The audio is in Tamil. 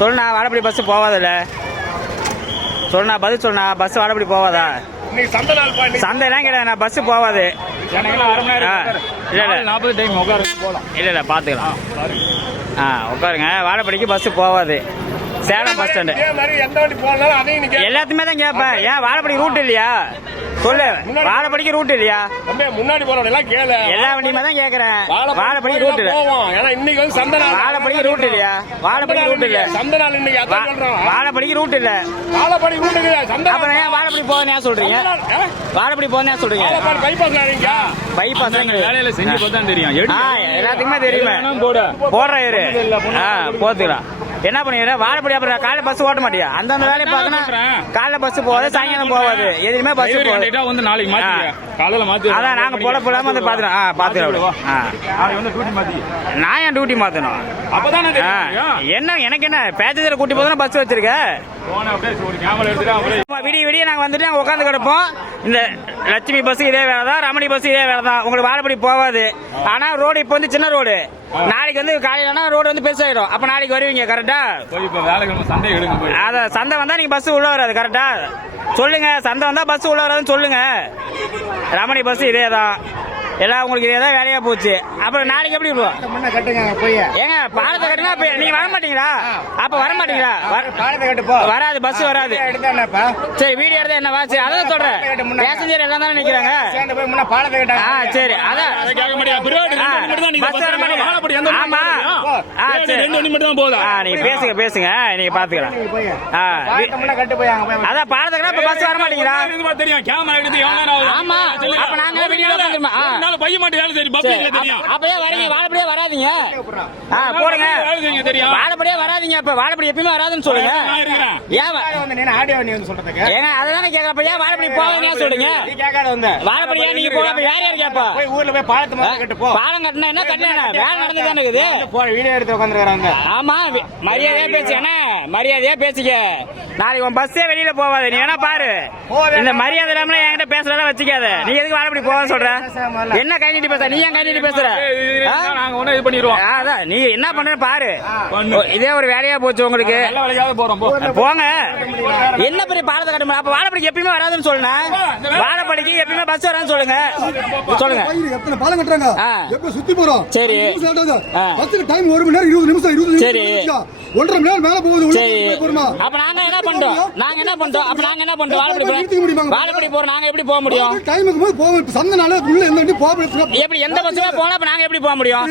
சொல்லுண்ணா வாழப்படி பஸ் போவாதில்ல சொல்லுண்ணா பதில் சொல்லுண்ணா பஸ் வாழப்படி போவாதா சந்தைலாம் கிடையாதுண்ணா பஸ் போவாது இல்லை 40 டைம் உட்காருங்க போகலாம். இல்லை பார்த்துக்கலாம் உட்காருங்க வாழப்படிக்கு பஸ் போவாது சேலம் பஸ் ஸ்டாண்டு எல்லாத்துமே தான் கேட்பேன் ஏன் வாழப்படிக்கு ரூட் இல்லையா சொல்லு வாழப்படிக்கு ரூட் இல்லையா முன்னாடி போறவங்க கேளு எல்லா வண்டியுமே தான் கேட்கறேன் வாழப்படிக்கு ரூட் இல்ல இன்னைக்கு வந்து சந்தை வாழப்படிக்கு ரூட் இல்லையா வாழப்படிக்கு ரூட் இல்ல சந்தை நாள் இன்னைக்கு வாழப்படிக்கு ரூட் இல்ல வாழப்படி ரூட் சந்தை அப்புறம் ஏன் வாழப்படி போறேன் ஏன் சொல்றீங்க வாழப்படி போறேன் ஏன் சொல்றீங்க பைபாஸ் வேலையில செஞ்சு பார்த்தா தெரியும். எல்லாத்துக்குமே தெரியுமே போடுற போத்துக்கலாம் என்ன பண்ணுவீங்க வாழப்படி அப்புறம் காலைல பஸ் ஓட்ட மாட்டியா அந்தந்த வேலையை பார்க்கணும் காலைல பஸ் போகாது சாயங்காலம் போகாது எதுவுமே பஸ் போகாது வந்து நாளைக்கு மாத்தி காலையில மாத்தி அதான் நாங்க போலாம வந்து பாத்துறோம் நான் ஏன் டியூட்டி மாத்தணும் என்ன எனக்கு என்ன பேச்சேஜரை கூட்டி போதும் பஸ் வச்சிருக்க விடிய விடிய நாங்க வந்துட்டு நாங்க உட்காந்து கிடப்போம் இந்த லட்சுமி பஸ் இதே வேலை தான் ரமணி பஸ் இதே வேலை தான் உங்களுக்கு வாழப்படி போகாது ஆனா ரோடு இப்போ வந்து சின்ன ரோடு நாளைக்கு வந்து காலையிலனா ரோடு வந்து பெருசாயிடும் அப்ப நாளைக்கு வருவீங்க கரெக்டா அத சந்தை வந்தா நீங்க பஸ் உள்ள வராது கரெக்டா சொல்லுங்க சந்தை வந்தா பஸ் உள்ள வராதுன்னு சொல்லுங்க ரமணி பஸ் இதே தான் எல்லாம் உங்களுக்கு இதேதான் வேலையா போச்சு அப்புறம் நாளைக்கு எப்படி ஏங்க பாலத்தை கட்டுனா நீங்க வர மாட்டீங்களா அப்ப வர மாட்டீங்களா வராது பஸ் வராது சரி வீடியோ எடுத்தா என்ன வாச்சு அதான் சொல்றேன் பேசஞ்சர் எல்லாம் தானே நிக்கிறாங்க சரி அதான் பஸ் வர மாட்டீங்க ஆமா நீங்க பேசுங்க நீங்க பாத்துக்கலாம் அதான் பாலத்தை கட்ட பஸ் வர மாட்டீங்களா ஆமா அப்ப நாங்க வீடியோ அப்பயே வரீங்க வாழப்படியே வராதீங்க போடுங்க வாழப்படியே வராதீங்க அப்ப வாழப்படி எப்பயுமே வராதுன்னு சொல்லுங்க ஏங்க அததானே கேட்கறப்ப ஏன் வாழப்படி போவாங்க சொல்லுங்க வாழப்படியா நீங்க போக யார் யார் கேப்பா ஊர்ல போய் பாலம் கட்டினா என்ன கட்டினா வேலை நடந்துதானே இருக்குது வீடியோ எடுத்து உட்காந்துருக்காங்க ஆமா மரியாதையா பேசுங்க மரியாதையா பேசிக்க நாளைக்கு உன் பஸ்ஸே வெளியில போவாது நீ வேணா பாரு இந்த மரியாதை இல்லாம என்கிட்ட பேசுறதெல்லாம் வச்சுக்காத நீ எதுக்கு வாழப்படி போவான்னு சொல்ற என்ன கை நீட்டி பேசுற நீ ஏன் கை நீட்டி பேசுற நாங்க ஒண்ணு இது பண்ணிடுவோம் அதான் நீ என்ன பண்ற பாரு இதே ஒரு வேலையா போச்சு உங்களுக்கு போங்க என்ன பெரிய பாலத்தை கட்டுமா அப்ப வாழப்படிக்கு எப்பயுமே வராதுன்னு சொல்லுங்க வாழப்படிக்கு எப்பயுமே பஸ் வராதுன்னு சொல்லுங்க சொல்லுங்க எத்தனை பாலம் கட்டுறாங்க எப்ப சுத்தி போறோம் சரி பஸ்ஸுக்கு டைம் 1 மணி நேரம் 20 நிமிஷம் சரி 1.5 மணி நேரம் மேல போகுது சரி அப்ப நாங்க என்ன பண்றோம் அப்ப நாங்க என்ன பண்றோம் வாழப்படி போறோம் நாங்க எப்படி போக முடியும் டைமுக்கு போய் போவோம் சந்தை நாள உள்ள எந்த வண்டி போக எப்படி எந்த பஸ்ஸுமே போனா அப்ப நாங்க எப்படி போக முடியும்